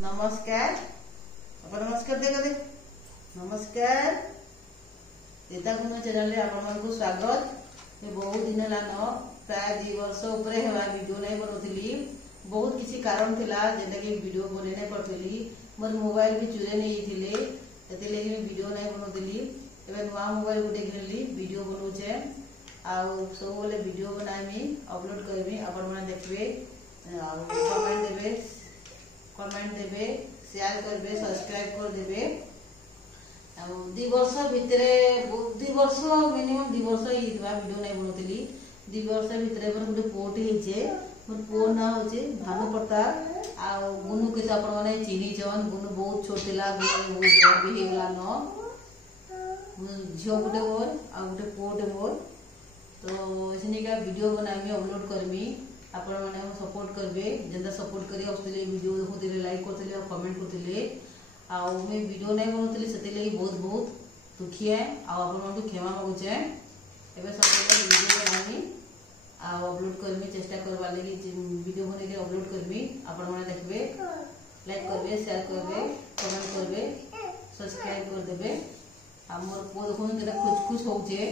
नमस्कार नमस्कार देखा दे नमस्कार सीता कुंड चैनल आपको स्वागत। बहुत दिन है प्राय 2 वर्ष उपरे वीडियो नहीं बनाऊली। बहुत किसी कारण थिला जेंटा कि वीडियो बने नहीं पार्थिली। मोर मोबाइल भी चुरे नहीं से वीडियो नहीं बनाऊली। एवं नुआ मोबाइल गोटे किनली वीडियो बनाऊे आउ सब बेले वीडियो बनामी अपलोड करमी आपण देखिए कमेंट देवे शेयर करबे सब्सक्राइब कर देवे। 2 वर्ष भितर 2 वर्ष मिनिमम 2 वर्ष वीडियो नहीं बनाऊली। 2 वर्ष भितर गोटे पुओटे होचे मोर पुओ ना होचे भानु प्रताप आ गुनु के आपण माने चिन्हिचन। गुनु बहुत छोट थिला गुनु बहुत बड़ भी हेगला न झियो गोटे मोर आ गोटे पुओटे मोर। तो इसनिका वीडियो बनामी अपलोड करमी आपण माने सपोर्ट करबे। जेंता सपोर्ट करी आउतले वीडियो देखुतले लाइक करतले और कमेंट करतले आ मैं वीडियो नहीं बनाउतले सेते लगी बहुत बहुत दुखी है आ आपण मानू क्षमा मागुचे। एबे सब वीडियो बनामी आ अपलोड करमी चेष्टा करबा लगी वीडियो बने के अपलोड करमी आपण माने देखबे लाइक करबे शेयर करबे कमेंट करबे सब्सक्राइब कर देबे। आ मोर पो देखो केटा खुश खुश होउचे।